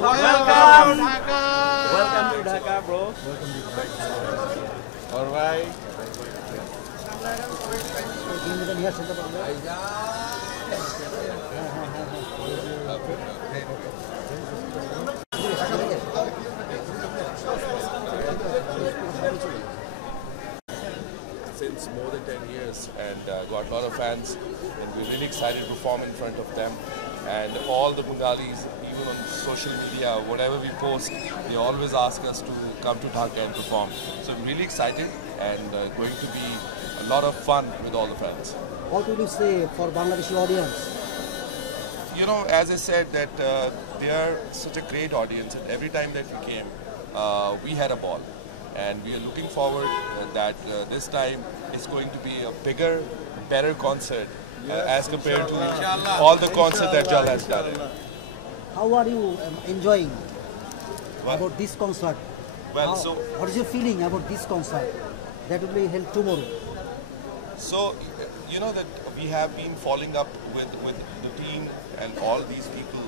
Welcome Dhaka. Welcome to Dhaka, bro. All right. Since more than 10 years and got a lot of fans, and we're really excited to perform in front of them. And all the Bengalis, even on social media, whatever we post, they always ask us to come to Dhaka and perform. So I'm really excited and going to be a lot of fun with all the fans. What would you say for Bangladeshi audience? You know, as I said, that they are such a great audience, and every time that we came, we had a ball. And we are looking forward that this time it's going to be a bigger, better concert as compared to all the concerts that Jal has done. How are you enjoying about this concert? Well, what is your feeling about this concert that will be held tomorrow? So, you know that we have been following up with the team and all these people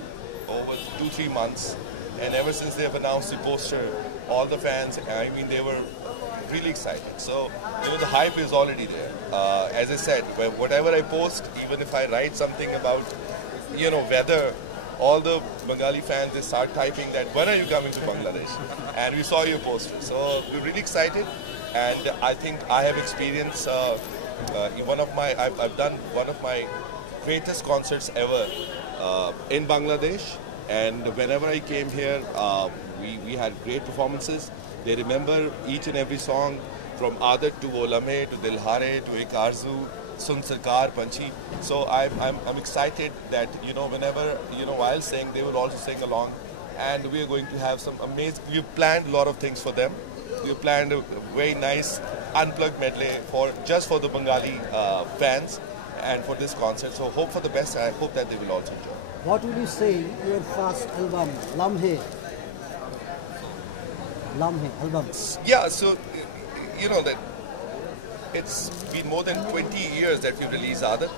over 2-3 months. And ever since they have announced the poster, all the fans, I mean, they were really excited. So, you know, the hype is already there. As I said, whatever I post, even if I write something about, you know, weather, all the Bengali fans, they start typing that, when are you coming to Bangladesh? And we saw your poster. So, we're really excited. And I think I have experienced I've done one of my greatest concerts ever in Bangladesh. And whenever I came here, we had great performances. They remember each and every song, from Aadat to Olame to Dilhare to Ek Arzu, Sun Sarkar, Panchi. So I'm excited that, you know, whenever, you know, while sing, they will also sing along. And we are going to have some amazing, we've planned a lot of things for them. We've planned a very nice unplugged medley just for the Bengali fans and for this concert. So hope for the best. I hope that they will also enjoy. What will you say your first album, Lamhe album? Yeah, so you know that it's been more than 20 years that we released Aadat.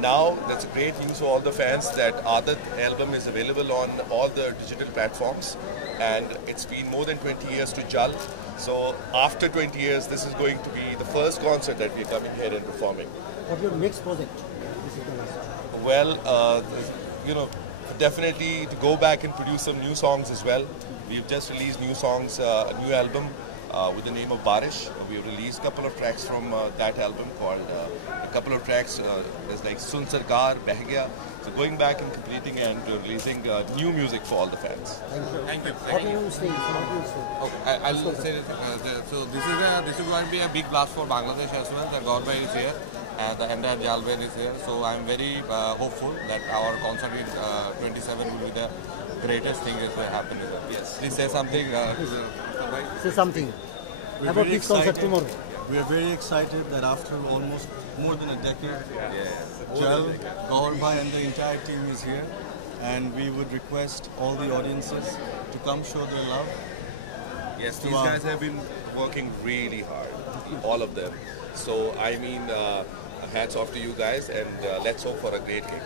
Now that's great news for all the fans that Aadat album is available on all the digital platforms, and it's been more than 20 years to Jal. So after 20 years, this is going to be the first concert that we're coming here and performing. What's your next project? Well, you know, definitely to go back and produce some new songs as well. We've just released new songs, a new album with the name of Barish. We've released a couple of tracks from that album called, a couple of tracks, there's like Sun Sarkar, Beh Gaya. So going back and completing and releasing new music for all the fans. Thank you. What do you say? Okay, I'll say that. So this is going to be a big blast for Bangladesh as well. The government is here and the entire Jal band is here. So I'm very hopeful that our concert in 27 will be the greatest thing that will happen. Yes. Please say something. Say something about this concert tomorrow. We are very excited that after almost more than a decade, Jal, Gaur Bhai and the entire team is here, and we would request all the audiences to come show their love. Yes, these guys have been working really hard, all of them. So I mean, hats off to you guys, and let's hope for a great gig.